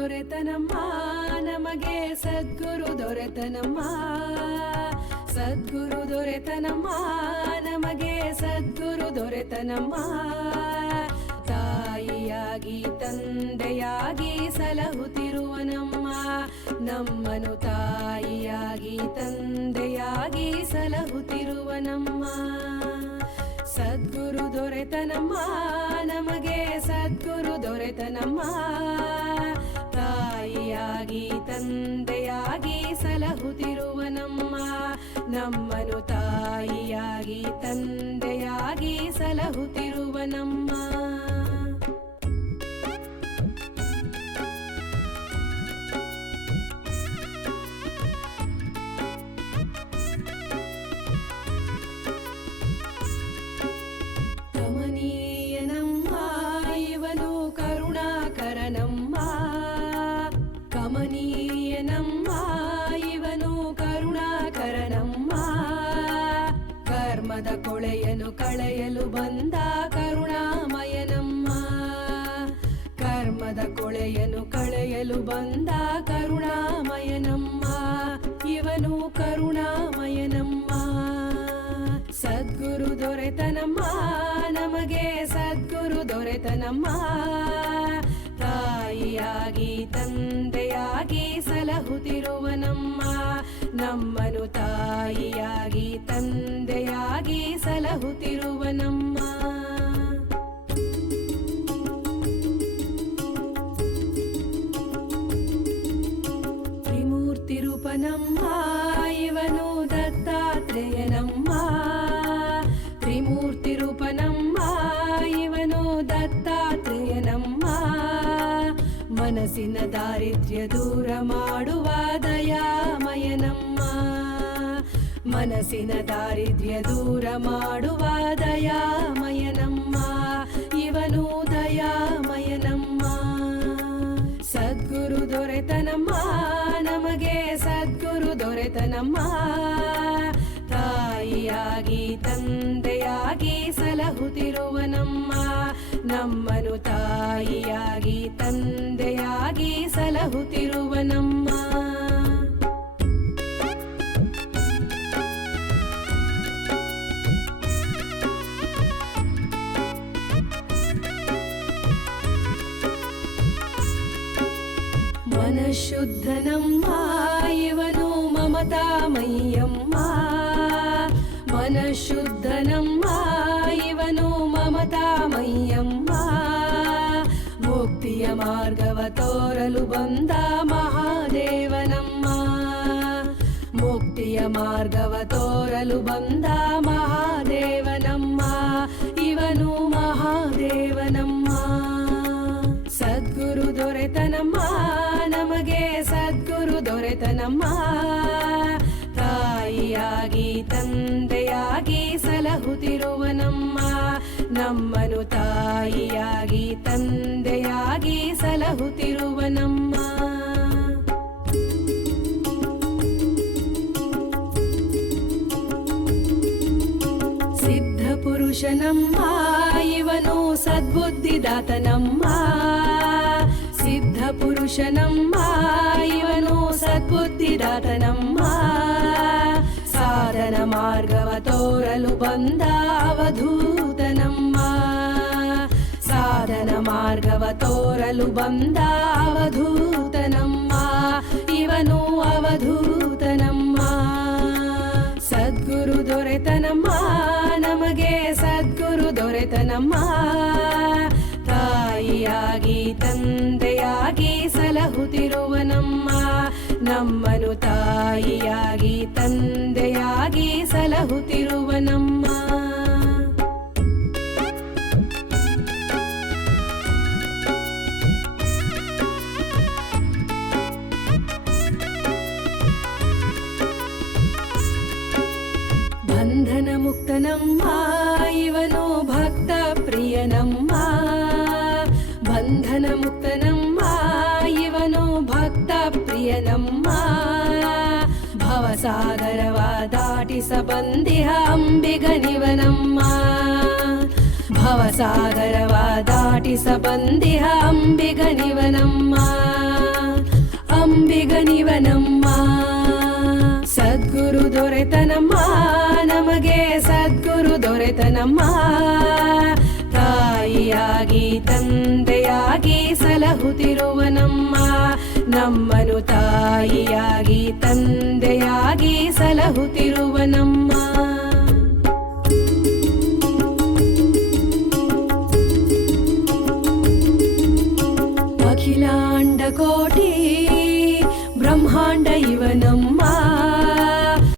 ದೊರೆತನಮ್ಮ ನಮಗೆ ಸದ್ಗುರು ದೊರೆತನಮ್ಮ ಸದ್ಗುರು ದೊರೆತನಮ್ಮ ನಮಗೆ ಸದ್ಗುರು ದೊರೆತನಮ್ಮ ತಾಯಿಯಾಗಿ ತಂದೆಯಾಗಿ ಸಲಹುತ್ತಿರುವನಮ್ಮ ನಮ್ಮನು ತಾಯಿಯಾಗಿ ತಂದೆಯಾಗಿ ಸಲಹುತ್ತಿರುವನಮ್ಮ ಸದ್ಗುರು ದೊರೆತನಮ್ಮ ನಮಗೆ ಸದ್ಗುರು ದೊರೆತನಮ್ಮ ತಾಯಿಯಾಗಿ ತಂದೆಯಾಗಿ ಸಲಹುತ್ತಿರುವನಮ್ಮ ನಮ್ಮನು ತಾಯಿಯಾಗಿ ತಂದೆಯಾಗಿ ಸಲಹುತ್ತಿರುವನಮ್ಮ ಕಮನೀಯನಮ್ಮ ಇವನು ಕರುಣಾಕರನಮ್ಮ ಕಮನೀಯನಮ್ಮ ಇವನು ಕರುಣಾಕರನಮ್ಮ ಕರ್ಮದ ಕೊಳೆಯನು ಕಳೆಯಲು ಬಂದ ಕರುಣಾಮಯನಮ್ಮ ಕರ್ಮದ ಕೊಳೆಯನು ಕಳೆಯಲು ಬಂದ ಕರುಣಾಮಯನಮ್ಮ ಇವನು ಕರುಣಾಮಯನಮ್ಮ ಸದ್ಗುರು ದೊರೆತನಮ್ಮ ನಮಗೆ ಸದ್ಗುರು ದೊರೆತನಮ್ಮ ತಾಯಿಯಾಗಿ ತಂದೆಯಾಗಿ ಸಲಹುತ್ತಿರುವನಮ್ಮ ನಮ್ಮನು ತಾಯಿಯಾಗಿ ತಂದೆಯಾಗಿ ಸಲಹುತ್ತಿರುವನಮ್ಮ ತ್ರಿಮೂರ್ತಿ ರೂಪನಮ್ಮ ಇವನು ದತ್ತಾತ್ರೇಯನಮ್ಮ ತ್ರಿಮೂರ್ತಿ ರೂಪನಮ್ಮ ಇವನು ದತ್ತಾತ್ರೇಯನಮ್ಮ ಮನಸ್ಸಿನ ದಾರಿದ್ರ್ಯ ದೂರ ಮಾಡುವ ದಯಾಮಯನಮ್ಮ ಮನಸ್ಸಿನ ದಾರಿದ್ರ್ಯ ದೂರ ಮಾಡುವ ದಯಾಮಯನಮ್ಮ ಇವನು ದಯಾಮಯನಮ್ಮ ಸದ್ಗುರು ದೊರೆತನಮ್ಮ ನಮಗೆ ಸದ್ಗುರು ದೊರೆತನಮ್ಮ ತಾಯಿಯಾಗಿ ತಂದೆಯಾಗಿ ಸಲಹುತ್ತಿರುವನಮ್ಮ ನಮ್ಮನು ತಾಯಿಯಾಗಿ ತಂದೆಯಾಗಿ ಸಲಹುತ್ತಿರುವನಮ್ಮ ಮನಶುದ್ಧನಮ್ಮ ಇವನು ಮಮತಾಮಯ್ಯಮ್ಮ ಮನಶುದ್ಧನಮ್ಮ ಇವನು ಮಮತಾಮಯ್ಯಮ್ಮ ಮುಕ್ತಿಯ ಮಾರ್ಗವ ತೋರಲು ಬಂದ ಮಹಾದೇವನಮ್ಮ ಮುಕ್ತಿಯ ಮಾರ್ಗವ ತೋರಲು ಬಂದ ಮಹಾದೇವನಮ್ಮ ಇವನು ಮಹಾದೇವನಮ್ಮ ಸದ್ಗುರು ದೊರೆತನಮ್ಮ ನಮಗೆ ಸದ್ಗುರು ದೊರೆತನಮ್ಮ ತಾಯಿಯಾಗಿ ತಂದೆಯಾಗಿ ಸಲಹುತ್ತಿರುವನಮ್ಮ ನಮ್ಮನು ತಾಯಿಯಾಗಿ ತಂದೆಯಾಗಿ ಸಲಹುತ್ತಿರುವನಮ್ಮ ಸಿದ್ಧ ಪುರುಷನಮ್ಮ ಇವನು ಸದ್ಬುದ್ಧಿದಾತನಮ್ಮ ಸಿದ್ಧ ಪುರುಷನಮ್ಮ ಇವನು ಸದ್ಬುದ್ಧಿದಾತನಮ್ಮ ಸಾಧನ ಮಾರ್ಗವ ತೋರಲು ಬಂದ ಅವಧೂತನಮ್ಮ ಸಾಧನ ಮಾರ್ಗವ ತೋರಲು ಬಂದ ಅವಧೂತನಮ್ಮ ಇವನು ಅವಧೂತನಮ್ಮ ಸದ್ಗುರು ದೊರೆತನಮ್ಮ ನಮಗೆ ಸದ್ಗುರು ದೊರೆತನಮ್ಮ ತಾಯಿಯಾಗಿ ತಂದೆಯಾಗಿ ಸಲಹುತ್ತಿರುವನಮ್ಮ ನಮ್ಮನು ತಾಯಿಯಾಗಿ ತಂದೆಯಾಗಿ ಸಲಹುತ್ತಿರುವನಮ್ಮ ಬಂಧನ ಮುಕ್ತನಮ್ಮ ಇವನು ಭಕ್ತ ಪ್ರಿಯನಮ್ಮ ಬಂಧನ ಮುಕ್ತನಮ್ಮ ಇವನು ಭಕ್ತ ಪ್ರಿಯನಮ್ಮ ಭವಸಾಗರವ ದಾಟಿಸ ಬಂದಿಹ ಅಂಬಿಗನಿವನಮ್ಮ ಭವಸಾಗರವ ದಾಟಿಸ ಬಂದಿಹ ಅಂಬಿಗನಿವನಮ್ಮ ಅಂಬಿಗನಿವನಮ್ಮ. ಸದ್ಗುರು ದೊರೆತನಮ್ಮ, ನಮಗೆ ಸದ್ಗುರು ದೊರೆತನಮ್ಮ. ತಾಯಿಯಾಗಿ ತಂದೆಯಾಗಿ ಸಲಹುತ್ತಿರುವನಮ್ಮ, ನಮ್ಮನು ತಾಯಿಯಾಗಿ ತಂದೆಯಾಗಿ ಸಲಹುತ್ತಿರುವನಮ್ಮ.